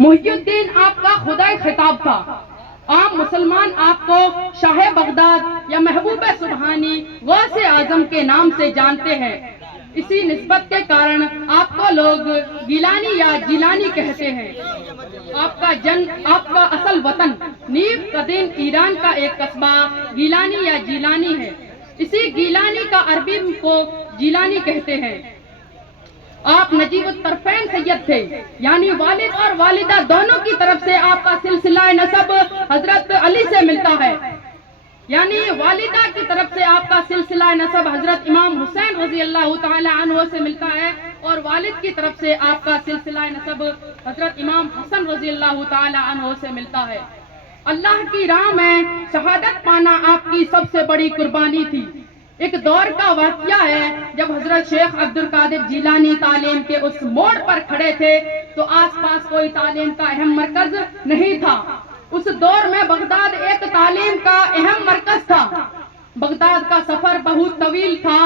محی الدین آپ کا خدائے خطاب تھا. عام مسلمان آپ کو شاہ بغداد یا محبوب سبحانی غوث اعظم کے نام سے جانتے ہیں. اسی نسبت کے کارن آپ کو لوگ گیلانی یا جیلانی کہتے ہیں. آپ کا اصل وطن نیو قدیم ایران کا ایک قصبہ گیلانی یا جیلانی ہے. اسی گیلانی کا عربی کو جیلانی کہتے ہیں. آپ نجیب الطرفین سید تھے، یعنی والد اور والدہ دونوں کی طرف سے آپ کا سلسلہ نسب حضرت علی سے ملتا ہے. یعنی والدہ کی طرف سے آپ کا سلسلہ نسب حضرت امام حسین رضی اللہ تعالی عنہ سے ملتا ہے، اور والد کی طرف سے آپ کا سلسلہ نسب حضرت امام حسن رضی اللہ تعالی عنہ سے ملتا ہے. اللہ کی راہ میں شہادت پانا آپ کی سب سے بڑی قربانی تھی. ایک دور کا واقعہ ہے جب حضرت شیخ عبد القادر جیلانی تعلیم کے اس موڑ پر کھڑے تھے تو آس پاس کوئی تعلیم کا اہم مرکز نہیں تھا. اس دور میں بغداد ایک تعلیم کا اہم مرکز تھا. بغداد کا سفر بہت طویل تھا،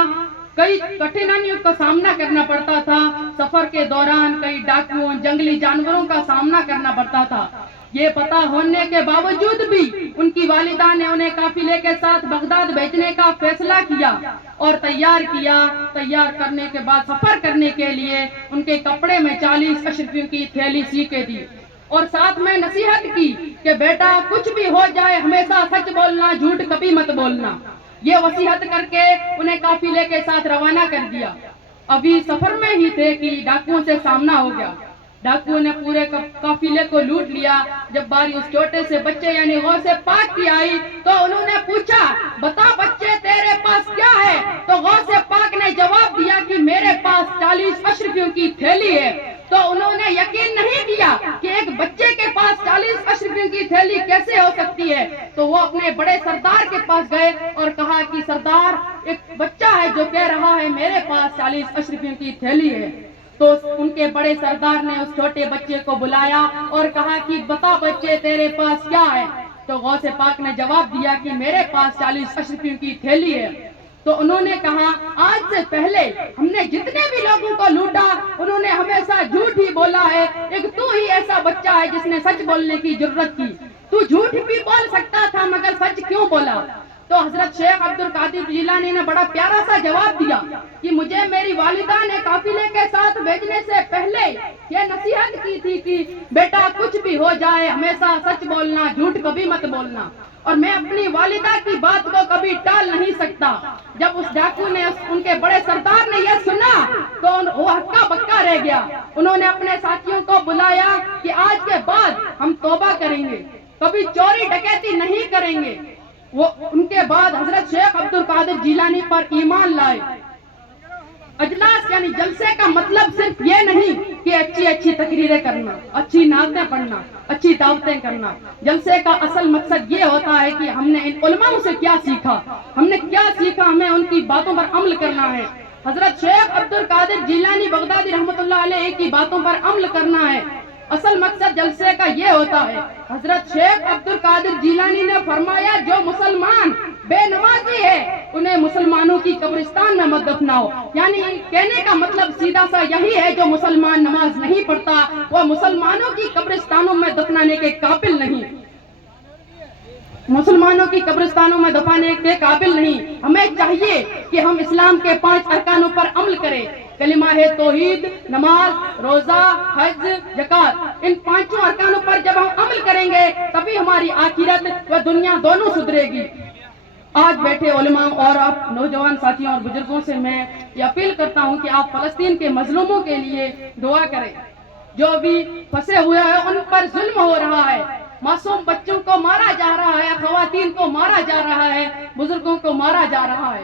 کئی کٹھنائیوں کا سامنا کرنا پڑتا تھا. سفر کے دوران کئی ڈاکوؤں، جنگلی جانوروں کا سامنا کرنا پڑتا تھا. یہ پتہ ہونے کے باوجود بھی ان کی والدہ نے انہیں قافلے کے ساتھ بغداد بھیجنے کا فیصلہ کیا اور تیار کرنے کے بعد سفر کرنے کے لیے ان کے کپڑے میں 40 اشرفیوں کی تھیلی سی کے دی اور ساتھ میں نصیحت کی کہ بیٹا کچھ بھی ہو جائے ہمیشہ سچ بولنا، جھوٹ کبھی مت بولنا. یہ وصیت کر کے انہیں قافلے کے ساتھ روانہ کر دیا. ابھی سفر میں ہی تھے کہ ڈاکوؤں سے سامنا ہو گیا. ڈاکوؤں نے پورے قافلے کو لوٹ لیا. جب باری اس چھوٹے سے بچے یعنی غوث پاک کی آئی تو انہوں نے پوچھا، بتا بچے تیرے پاس کیا ہے؟ تو غوث پاک نے جواب دیا کہ میرے پاس 40 اشرفیوں کی تھیلی ہے. تو انہوں نے یقین نہیں کیا کہ ایک بچے کے پاس 40 اشرفیوں کی تھیلی کیسے ہو سکتی ہے. تو وہ اپنے بڑے سردار کے پاس گئے اور کہا کہ سردار، ایک بچہ ہے جو کہہ رہا ہے میرے پاس 40 اشرفیوں کی تھیلی ہے. تو ان کے بڑے سردار نے اس چھوٹے بچے کو بلایا اور کہا کہ بتا بچے تیرے پاس کیا ہے؟ تو غوث پاک نے جواب دیا کہ میرے پاس 40 اشرفیوں کی تھیلی ہے. تو انہوں نے کہا، آج سے پہلے ہم نے جتنے بھی لوگوں کو لوٹا انہوں نے ہمیشہ جھوٹ ہی بولا ہے، ایک تو ہی ایسا بچہ ہے جس نے سچ بولنے کی جرت کی. تو جھوٹ بھی بول سکتا تھا مگر سچ کیوں بولا؟ تو حضرت شیخ عبد القادر جیلانی نے بڑا پیارا سا جواب دیا کہ مجھے میری والدہ نے قافلے کے ساتھ بھیجنے سے پہلے یہ نصیحت کی تھی کہ بیٹا کچھ بھی ہو جائے ہمیشہ سچ بولنا، جھوٹ کبھی مت بولنا، اور میں اپنی والدہ کی بات کو کبھی ٹال نہیں سکتا. جب اس ڈاکو نے ان کے بڑے سردار نے یہ سنا تو وہ ہکا بکا رہ گیا. انہوں نے اپنے ساتھیوں کو بلایا کہ آج کے بعد ہم توبہ کریں گے، کبھی چوری ڈکیتی نہیں کریں گے. وہ ان کے بعد حضرت شیخ عبد القادر جیلانی پر ایمان لائے. اجلاس یعنی جلسے کا مطلب صرف یہ نہیں کہ اچھی تقریریں کرنا، اچھی نعتیں پڑھنا، اچھی دعوتیں کرنا. جلسے کا اصل مقصد یہ ہوتا ہے کہ ہم نے ان علماء سے کیا سیکھا، ہمیں ان کی باتوں پر عمل کرنا ہے. حضرت شیخ عبد القادر جیلانی بغدادی رحمۃ اللہ علیہ کی باتوں پر عمل کرنا ہے. اصل مقصد جلسے کا یہ ہوتا ہے. حضرت شیخ عبد القادر جیلانی نے فرمایا، جو مسلمان بے نمازی ہے انہیں مسلمانوں کی قبرستان میں مت دفناؤ. یعنی کہنے کا مطلب سیدھا سا یہی ہے، جو مسلمان نماز نہیں پڑھتا وہ مسلمانوں کی قبرستانوں میں دفنانے کے قابل نہیں. ہمیں چاہیے کہ ہم اسلام کے 5 ارکانوں پر عمل کریں. کلمہ ہے توحید، نماز، روزہ، حج، زکوٰۃ. ان 5 ارکانوں پر جب ہم عمل کریں گے تبھی ہماری آخرت و دنیا دونوں سدھرے گی. آج بیٹھے علماء اور آپ نوجوان ساتھیوں اور بزرگوں سے میں یہ اپیل کرتا ہوں کہ آپ فلسطین کے مظلوموں کے لیے دعا کریں. جو بھی پھنسے ہوئے ہیں ان پر ظلم ہو رہا ہے، معصوم بچوں کو مارا جا رہا ہے، خواتین کو مارا جا رہا ہے، بزرگوں کو مارا جا رہا ہے.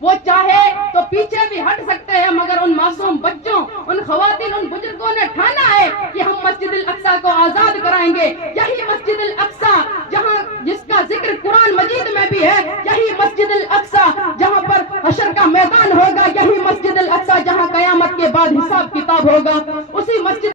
وہ چاہے تو پیچھے بھی ہٹ سکتے ہیں مگر ان معصوم بچوں، ان خواتین، ان بزرگوں نے ٹھانا ہے کہ ہم مسجد الاقصیٰ کو آزاد کرائیں گے. یہی مسجد الاقصیٰ جس کا ذکر قرآن مجید میں بھی ہے، یہی مسجد الاقصیٰ جہاں پر حشر کا میدان ہوگا، یہی مسجد الاقصیٰ جہاں قیامت کے بعد حساب کتاب ہوگا. اسی مسجد